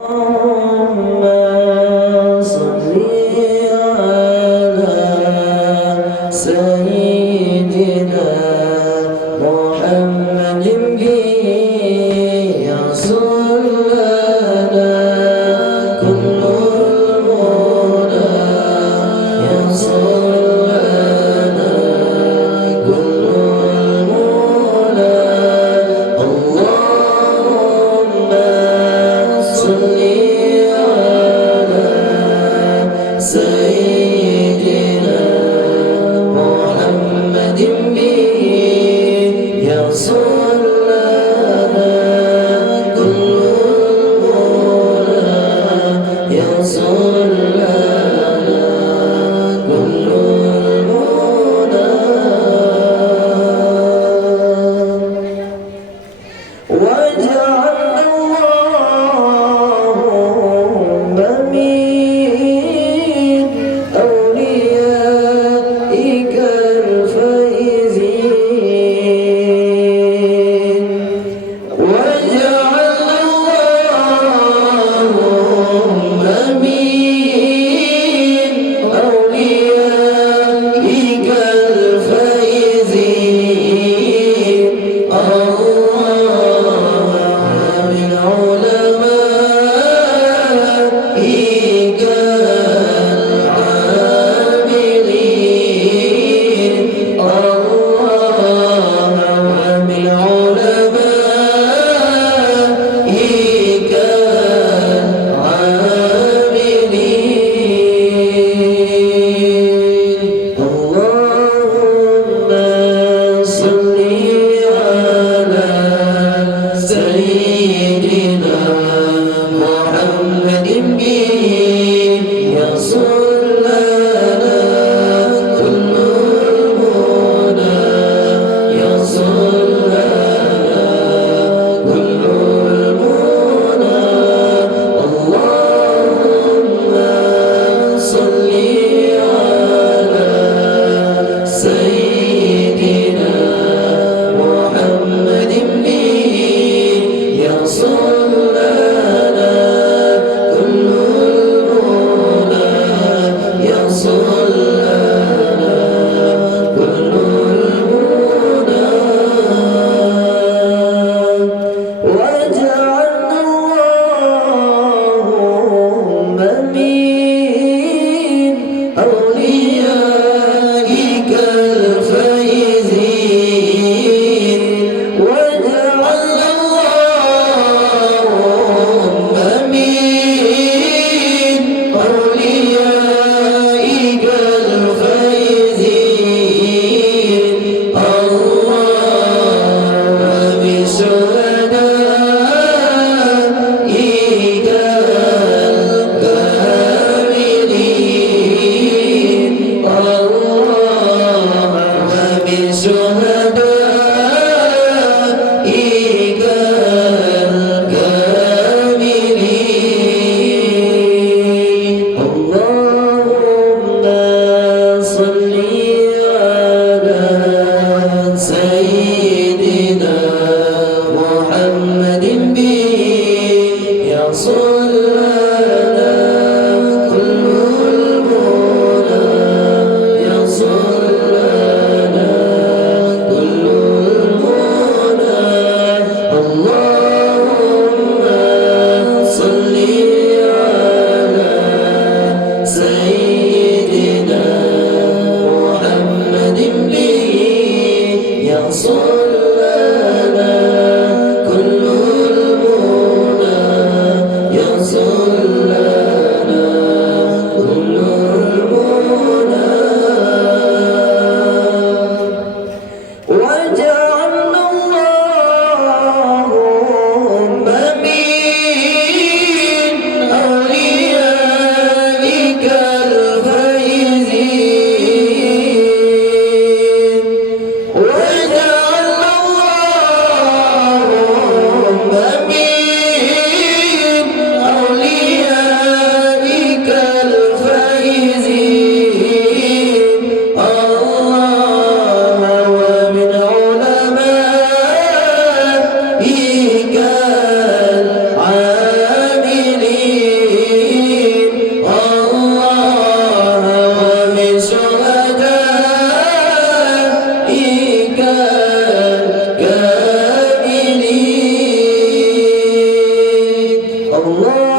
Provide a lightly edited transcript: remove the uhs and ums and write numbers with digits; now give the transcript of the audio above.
اللهم صل على سيدنا محمد يحصل لنا كل المنى يحصل لنا كل المنى اللهم صل على سيدنا محمد يحصل لنا كل المنى يحصل لنا كل المنى واجعل اللهم من أوليائك الفائزين واجعل اللهم من أوليائك الفائزين من علمائك العاملين من علمائك العاملين اللهم صل على سيدنا محمد يحصل لنا كل المنى يحصل لنا كل المنى اللهم صل على سيدنا محمد يحصل لنا كل المنى يحصل لنا كل المنى واجعل اللهم من أوليائك الفائزين واجعل اللهم من أوليائك الفائزين اللهم بشهدائك الكاملين اللهم بشهدائك الكاملين اللهم صل على سيدنا محمد يحصل لنا كل المنى يحصل لنا كل المنى اللهم صل على سيدنا محمد يحصل لنا كل المنى يحصل لنا كل المنى واجعل اللهم من أوليائك الفائزين واجعل اللهم من أوليائك الله